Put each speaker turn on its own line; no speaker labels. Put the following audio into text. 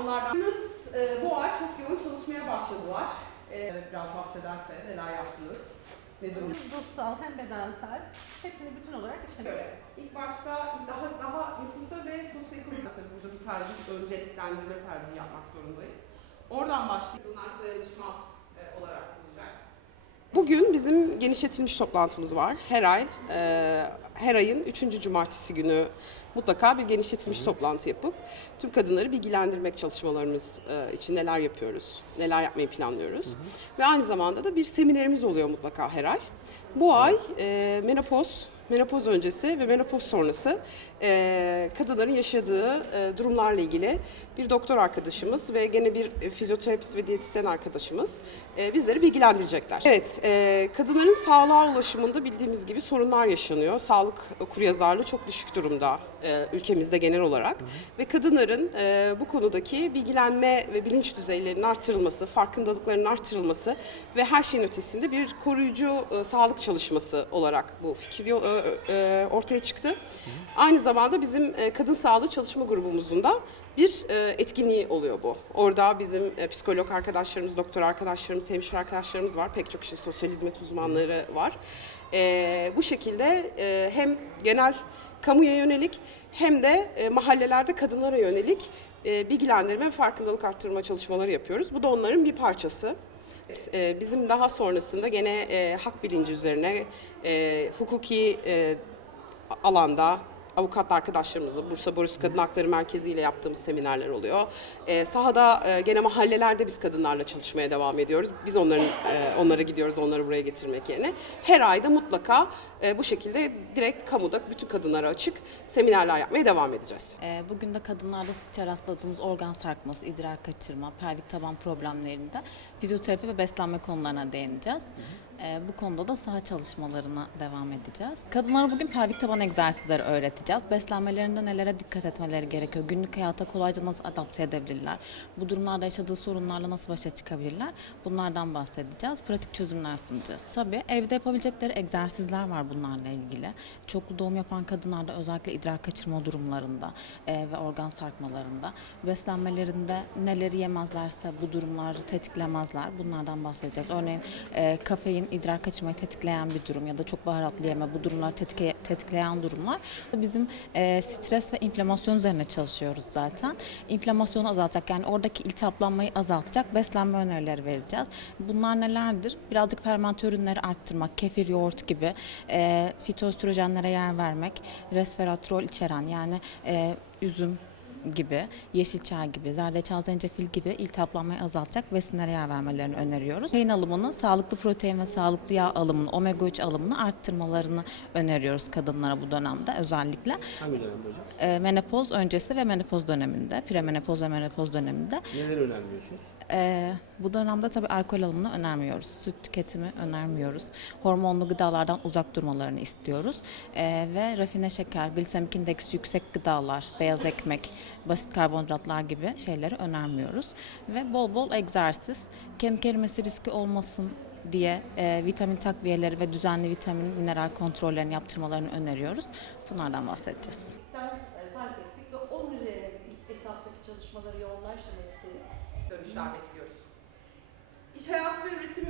onlardan. Yalnız e, bu ay çok yoğun çalışmaya başladılar. E, biraz bahsederse neler yaptınız? Ne durumda?
Hem ruhsal hem bedensel hepsini bütün olarak işlemek.
Şöyle, ilk başta daha daha nüfusa ve sosyoekonomik tabii burada bir tercih, önceliklendirme tercihi yapmak zorundayız. Oradan başlayıp bunlar dayanışma e, olarak. Bugün bizim genişletilmiş toplantımız var. Her ay, e, her ayın üçüncü cumartesi günü mutlaka bir genişletilmiş toplantı yapıp tüm kadınları bilgilendirmek çalışmalarımız e, için neler yapıyoruz, neler yapmayı planlıyoruz. Ve aynı zamanda da bir seminerimiz oluyor mutlaka her ay. Bu ay e, menopoz, menopoz öncesi ve menopoz sonrası e, kadınların yaşadığı e, durumlarla ilgili bir doktor arkadaşımız ve gene bir e, fizyoterapist ve diyetisyen arkadaşımız e, bizleri bilgilendirecekler. Evet, e, kadınların sağlığa ulaşımında bildiğimiz gibi sorunlar yaşanıyor. Sağlık okuryazarlığı çok düşük durumda e, ülkemizde genel olarak ve kadınların e, bu konudaki bilgilenme ve bilinç düzeylerinin artırılması, farkındalıklarının artırılması ve her şeyin ötesinde bir koruyucu e, sağlık çalışması olarak bu fikir yol- e, ortaya çıktı. Aynı zamanda bizim e, kadın sağlığı çalışma grubumuzun da bir e, etkinliği oluyor bu. Orada bizim e, psikolog arkadaşlarımız, doktor arkadaşlarımız, hemşire arkadaşlarımız var. Pek çok işte sosyal hizmet uzmanları var. E, bu şekilde e, hem genel kamuya yönelik hem de e, mahallelerde kadınlara yönelik e, bilgilendirme farkındalık arttırma çalışmaları yapıyoruz. Bu da onların bir parçası. E, Bizim daha sonrasında gene e, hak bilinci üzerine e, hukuki alanda avukat arkadaşlarımızla Bursa Boris Kadın Hakları Merkezi ile yaptığımız seminerler oluyor. E, sahada e, gene mahallelerde biz kadınlarla çalışmaya devam ediyoruz. Biz onların e, onlara gidiyoruz, onları buraya getirmek yerine. Her ayda mutlaka e, bu şekilde direkt kamuda bütün kadınlara açık seminerler yapmaya devam edeceğiz.
Ee, Bugün de kadınlarda sıkça rastladığımız organ sarkması, idrar kaçırma, pelvik taban problemlerinde fizyoterapi ve beslenme konularına değineceğiz. Ee, Bu konuda da saha çalışmalarına devam edeceğiz. Kadınlara bugün pelvik taban egzersizleri öğreteceğiz. Beslenmelerinde nelere dikkat etmeleri gerekiyor? Günlük hayata kolayca nasıl adapte edebilirler? Bu durumlarda yaşadığı sorunlarla nasıl başa çıkabilirler? Bunlardan bahsedeceğiz. Pratik çözümler sunacağız. Tabii evde yapabilecekleri egzersizler var bunlarla ilgili. Çoklu doğum yapan kadınlarda özellikle idrar kaçırma durumlarında e, ve organ sarkmalarında beslenmelerinde neleri yemezlerse bu durumları tetiklemezler. Bunlardan bahsedeceğiz. Örneğin e, kafein idrar kaçırmayı tetikleyen bir durum ya da çok baharatlı yeme bu durumları tetike- tetikleyen durumlar. Bizim e, stres ve inflamasyon üzerine çalışıyoruz zaten. İnflamasyonu azaltacak yani oradaki iltihaplanmayı azaltacak beslenme önerileri vereceğiz. Bunlar nelerdir? Birazcık fermente ürünleri arttırmak, kefir, yoğurt gibi e, fitoöstrojenlere yer vermek, resveratrol içeren yani e, üzüm gibi, yeşil çay gibi, zerdeçal, zencefil gibi iltihaplanmayı azaltacak besinlere yer vermelerini öneriyoruz. Protein alımını, sağlıklı protein ve sağlıklı yağ alımını, omega 3 alımını arttırmalarını öneriyoruz kadınlara bu dönemde özellikle.
Hangi dönemde hocam?
E, menopoz öncesi ve menopoz döneminde, premenopoz ve menopoz döneminde.
Neler önermiyorsunuz?
Ee, bu dönemde tabii alkol alımını önermiyoruz. Süt tüketimi önermiyoruz. Hormonlu gıdalardan uzak durmalarını istiyoruz. Ee, ve rafine şeker, glisemik indeksi yüksek gıdalar, beyaz ekmek, basit karbonhidratlar gibi şeyleri önermiyoruz. Ve bol bol egzersiz, kemik erimesi riski olmasın diye e, vitamin takviyeleri ve düzenli vitamin mineral kontrollerini yaptırmalarını öneriyoruz. Bunlardan bahsedeceğiz.
E, fark ettik ve onun üzerine ilk etaptaki çalışmaları yoğunlaştırmak
dönüşler bekliyoruz. İş hayatı ve üretim